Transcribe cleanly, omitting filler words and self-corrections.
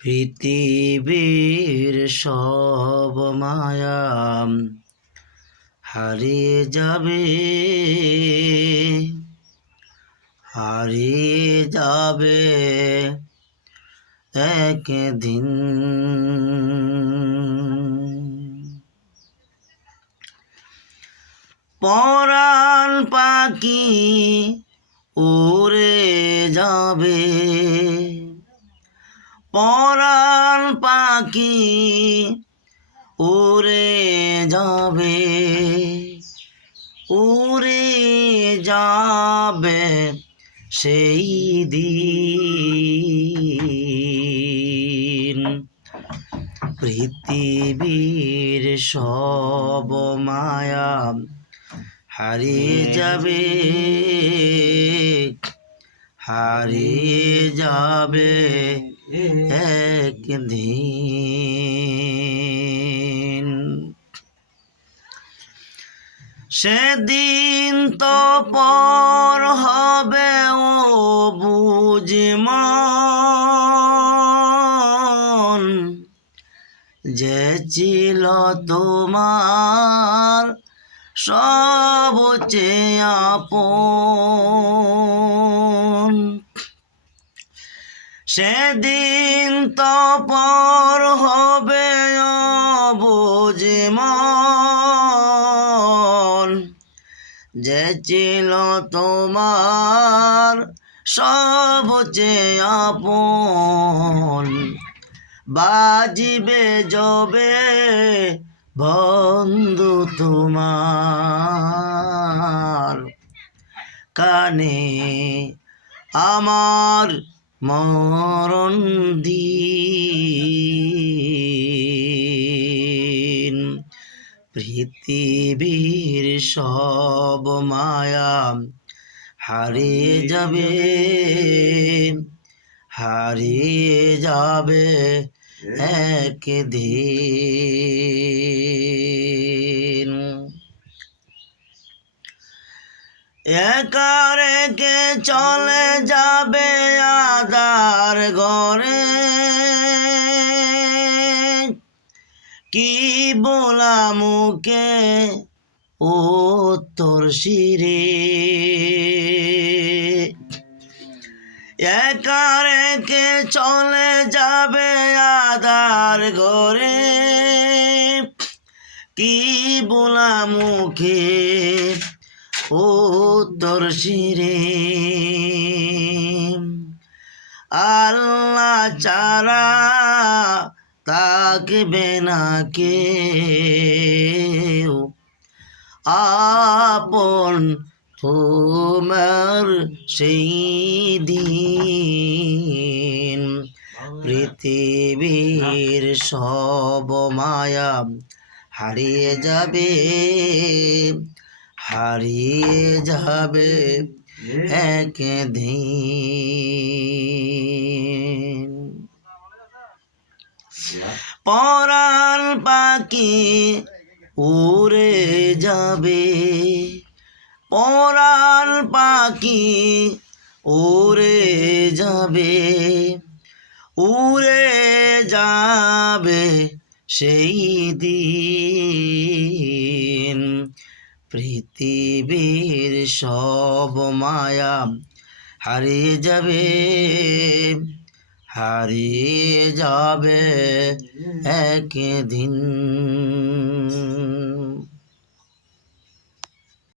পৃথিবীর সব মায়া হারিয়ে যাবে, হারিয়ে যাবে একদিন। পরাণ পাখি উড়ে যাবে, পরাণ পাখি উড়ে যাবে, উড়ে যাবে সেই দিন। পৃথিবীর সব মায়া হারিয়ে যাবে, হারিয়ে যাবে একদিন। সেদিন তো পর হবে ও বুঝি মন, যে ছিল তোমার সবচেয়ে আপন। সেদিন তো পর হবে ও বুঝি মন, যে ছিল তোমার সবচেয়ে আপন। বাজিবে যবে বন্ধু তোমার কানে আমার মরণ দিন। পৃথিবীর সব মায়া হারিয়ে যাবে, হারিয়ে যাবে একদিন। একা রেখে চলে যাবে আঁধার ঘরে, কি বলা মুখে উত্তর শিরে। একা রেখে চলে যাবে আঁধার ঘরে, কি বলা মুখে উত্তর শিরে। আল্লাহ ছাড়া থাকবে না কেউ আপন তোমার সেই দিন। পৃথিবীর সব মায়া হারিয়ে যাবে, হারিয়ে যাবে একদিন। পরাণ পাখি উড়ে যাবে, পরাণ পাখি উড়ে যাবে, উড়ে যাবে সেই দিন। পৃথিবীর সব মায়া হারিয়ে যাবে, হারিয়ে যাবে একদিন।